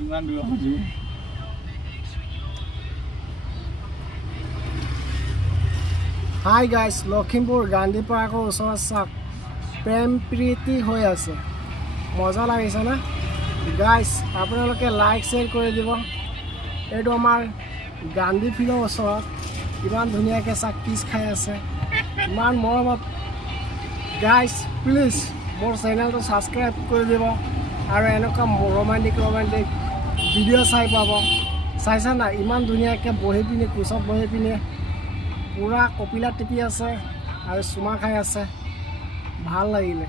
ইমান দূৰ হৈছে হাই গাইজ লখিমপুৰ গান্ধী পাৰ্কৰ ওচৰত চাওক প্ৰেম প্ৰীতি হৈ আছে মজা লাগিছে না গাইজ আপোনালোকে লাইক শ্বেয়াৰ কৰি দিব এইটো আমাৰ গান্ধী ফিল্ডৰ ওচৰত ইমান ধুনীয়াকৈ চাওক পিচ খাই আছে ইমান মৰমত গাইজ প্লিজ মোৰ চেনেলটো ছাবস্ক্ৰাইব কৰি দিব আৰু এনেকুৱা ৰোমাণ্টিক ভিডিঅ' চাই পাব চাইছে না ইমান ধুনীয়াকৈ বহি পিনি কোচত বহি পিনি পুৰা কপিলা টিপি আছে আৰু চুমা খাই আছে ভাল লাগিলে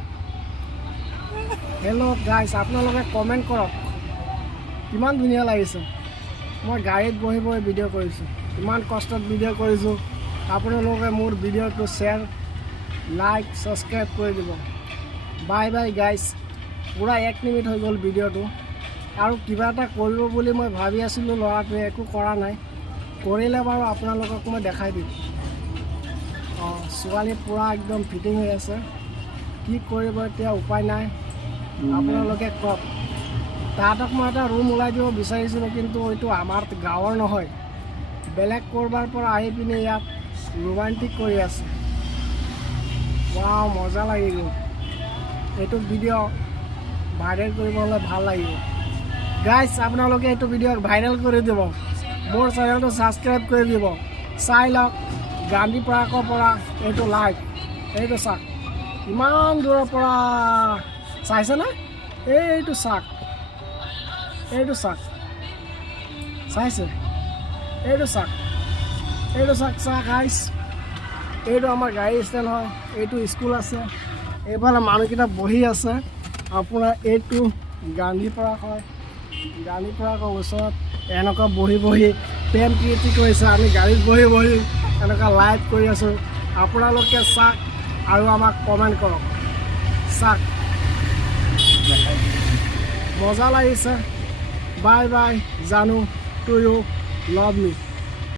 হেল্ল' গাইজ আপোনালোকে কমেণ্ট কৰক কিমান ধুনীয়া লাগিছে মই গাড়ীত বহি বহি ভিডিঅ' কৰিছোঁ ইমান কষ্টত ভিডিঅ' কৰিছোঁ আপোনালোকে মোৰ ভিডিঅ'টো শ্বেয়াৰ লাইক ছাবস্ক্ৰাইব কৰি দিব বাই বাই গাইজ পুৰা 1 মিনিট হৈ গ'ল ভিডিঅ'টো আৰু কিবা এটা কৰিব বুলি মই ভাবি আছিলোঁ ল'ৰাটোৱে একো কৰা নাই কৰিলে বাৰু আপোনালোকক মই দেখাই দিম অঁ ছোৱালী পূৰা একদম ফিটিং হৈ আছে কি কৰিব এতিয়া উপায় নাই আপোনালোকে কওক তাহাঁতক মই এটা ৰুম ওলাই দিব বিচাৰিছিলোঁ কিন্তু এইটো আমাৰ গাঁৱৰ নহয় বেলেগ ক'ৰবাৰ পৰা আহি পিনি ইয়াত ৰোমাণ্টিক কৰি আছে ৱাও মজা লাগি গ'ল এইটো ভিডিঅ' ভাইৰেল কৰিব হ'লে ভাল লাগিব গাইজ আপোনালোকে এইটো ভিডিঅ' ভাইৰেল কৰি দিব মোৰ চেনেলটো ছাবস্ক্ৰাইব কৰি দিব চাই লওক গান্ধী পাৰ্কৰ পৰা এইটো লাইভ এইটো চাওক ইমান দূৰৰ পৰা চাইছেনে এইটো চাওক চাইছে এইটো চাওক গাইজ এইটো আমাৰ গাড়ী ষ্টেণ্ড হয় এইটো স্কুল আছে এইফালে মানুহকেইটা বহি আছে আপোনাৰ এইটো গান্ধী পাৰ্ক হয় গান্ধী পাৰ্কৰ ওচৰত এনেকুৱা বহি বহি প্ৰেম প্ৰীতি কৰিছে আমি গাড়ীত বহি বহি এনেকুৱা লাইভ কৰি আছোঁ আপোনালোকে চাওক আৰু আমাক কমেণ্ট কৰক চাওক মজা লাগিছে বাই বাই জানো টু ইউ লাভ মি